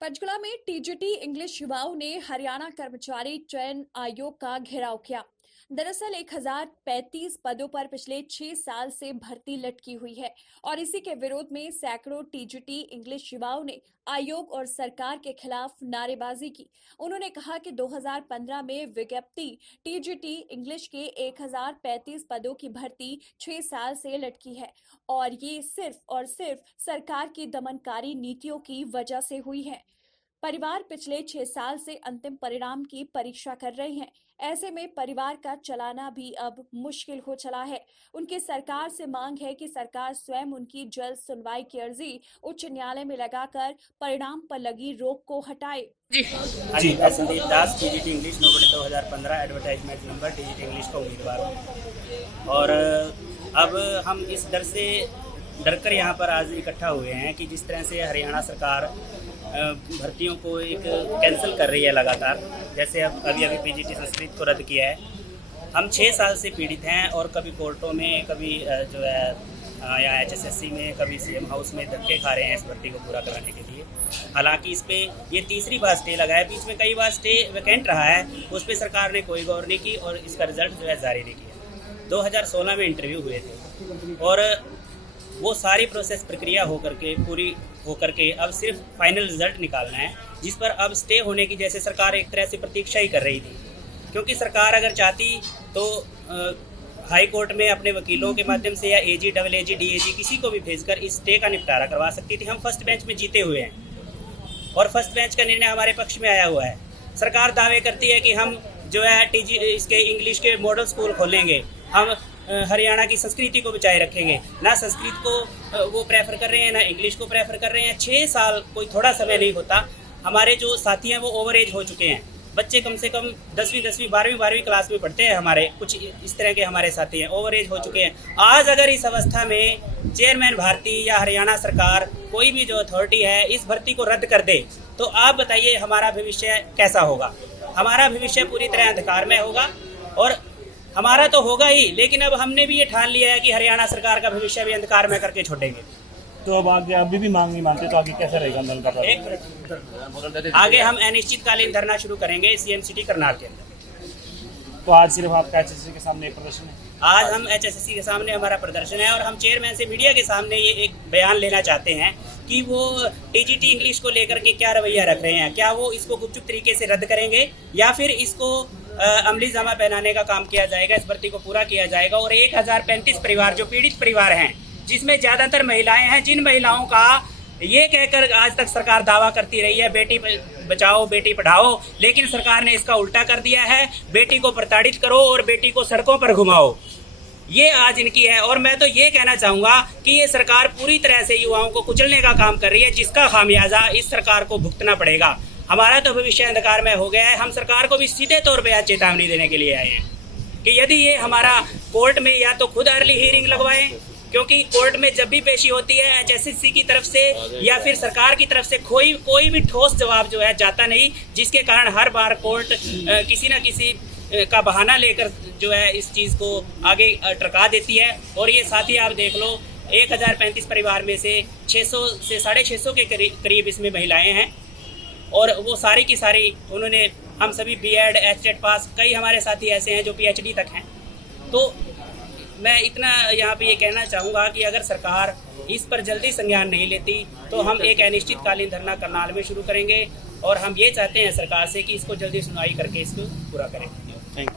पंचकुला में TGT English युवाओं ने हरियाणा कर्मचारी चयन आयोग का घेराव किया। दरअसल 1035 पदों पर पिछले 6 साल से भर्ती लटकी हुई है और इसी के विरोध में सैकड़ों टीजीटी इंग्लिश युवाओं ने आयोग और सरकार के खिलाफ नारेबाजी की। उन्होंने कहा कि 2015 में विज्ञप्ति टीजीटी इंग्लिश के 1035 पदों की भर्ती 6 साल से लटकी है और ये सिर्फ और सिर्फ सरकार की दमनकारी नीतियों की वजह से हुई है। परिवार पिछले 6 साल से अंतिम परिणाम की परीक्षा कर रहे हैं। ऐसे में परिवार का चलाना भी अब मुश्किल हो चला है। उनकी सरकार से मांग है कि सरकार स्वयं उनकी जल्द सुनवाई की अर्जी उच्च न्यायालय में लगाकर परिणाम पर लगी रोक को हटाए। जी, मैं Sandeep Das TGT English noble 2015 advertisement number TGT English का उम्मीदवार हूँ। और अब हम इस डर कर यहाँ पर आज इकट्ठा हुए हैं कि जिस तरह से हरियाणा सरकार भर्तियों को एक कैंसिल कर रही है लगातार, जैसे अब अभी पीजीटी संस्कृत को रद्द किया है। हम 6 साल से पीड़ित हैं और कभी कोर्टों में, कभी जो है यहाँ HSSC में, कभी CM हाउस में धक्के खा रहे हैं इस भर्ती को पूरा कराने के लिए। हालांकि इस पे ये तीसरी बार स्टे लगा है, बीच में कई बार स्टे वैकेंट रहा है, उस पर सरकार ने कोई गौर नहीं की और इसका रिजल्ट जो है जारी नहीं किया। 2016 में इंटरव्यू हुए थे और वो सारी प्रोसेस प्रक्रिया पूरी होकर के अब सिर्फ फाइनल रिजल्ट निकालना है, जिस पर अब स्टे होने की जैसे सरकार एक तरह से प्रतीक्षा ही कर रही थी। क्योंकि सरकार अगर चाहती तो हाई कोर्ट में अपने वकीलों के माध्यम से या AG, AAG, DAG किसी को भी भेजकर इस स्टे का निपटारा करवा सकती थी। हम फर्स्ट बेंच में जीते हुए हैं और फर्स्ट बेंच का निर्णय हमारे पक्ष में आया हुआ है। सरकार दावे करती है कि हम जो है इसके इंग्लिश के मॉडल स्कूल खोलेंगे, हम हरियाणा की संस्कृति को बचाए रखेंगे। ना संस्कृत को वो प्रेफर कर रहे हैं, ना इंग्लिश को प्रेफर कर रहे हैं। 6 साल कोई थोड़ा समय नहीं होता। हमारे जो साथी हैं वो ओवर एज हो चुके हैं। बच्चे कम से कम 10वीं 12वीं क्लास में पढ़ते हैं। हमारे कुछ इस तरह के हमारे साथी हैं, ओवर एज हो चुके हैं। आज अगर इस अवस्था में चेयरमैन भारती या हरियाणा सरकार कोई भी जो अथॉरिटी है इस भर्ती को रद्द कर दे तो आप बताइए हमारा भविष्य कैसा होगा। हमारा भविष्य पूरी तरह अंधकार में होगा और हमारा तो होगा ही, लेकिन अब हमने भी ये ठान लिया है कि हरियाणा सरकार का भविष्य भी अंधकार में करके छोड़ेंगे। तो अब आगे अभी भी मांग नहीं मानते तो आगे कैसा रहेगा आंदोलन का? आगे हम अनिश्चितकालीन धरना शुरू करेंगे CM सिटी करनाल के अंदर। तो आज सिर्फ आपका HSSC के सामने एक प्रदर्शन है? आज हम HSSC के सामने हमारा प्रदर्शन है और हम चेयरमैन से मीडिया के सामने ये एक बयान लेना चाहते हैं कि वो टीजीटी इंग्लिश को लेकर के क्या रवैया रख रहे हैं। क्या वो इसको गुपचुप तरीके से रद्द करेंगे या फिर इसको अमली जामा पहनाने का काम किया जाएगा, इस भर्ती को पूरा किया जाएगा। और 1035 परिवार जो पीड़ित परिवार हैं, जिसमें ज़्यादातर महिलाएं हैं, जिन महिलाओं का ये कहकर आज तक सरकार दावा करती रही है बेटी बचाओ बेटी पढ़ाओ, लेकिन सरकार ने इसका उल्टा कर दिया है। बेटी को प्रताड़ित करो और बेटी को सड़कों पर घुमाओ, ये आज इनकी है। और मैं तो ये कहना चाहूँगा कि ये सरकार पूरी तरह से युवाओं को कुचलने का काम कर रही है, जिसका खामियाजा इस सरकार को भुगतना पड़ेगा। हमारा तो भविष्य अंधकार में हो गया है। हम सरकार को भी सीधे तौर पे आज चेतावनी देने के लिए आए हैं कि यदि ये हमारा कोर्ट में या तो खुद अर्ली हियरिंग लगवाएं, क्योंकि कोर्ट में जब भी पेशी होती है HSSC की तरफ से या फिर सरकार की तरफ से कोई भी ठोस जवाब जो है जाता नहीं, जिसके कारण हर बार कोर्ट किसी न किसी का बहाना लेकर जो है इस चीज़ को आगे टरका देती है। और ये साथ ही आप देख लो 1035 परिवार में से 600 से 650 के करीब इसमें महिलाएं हैं और वो सारी की सारी उन्होंने, हम सभी B.Ed HTET पास, कई हमारे साथी ऐसे हैं जो PhD तक हैं। तो मैं इतना यहाँ पे ये कहना चाहूँगा कि अगर सरकार इस पर जल्दी संज्ञान नहीं लेती तो हम एक अनिश्चितकालीन धरना करनाल में शुरू करेंगे और हम ये चाहते हैं सरकार से कि इसको जल्दी सुनवाई करके इसको पूरा करें।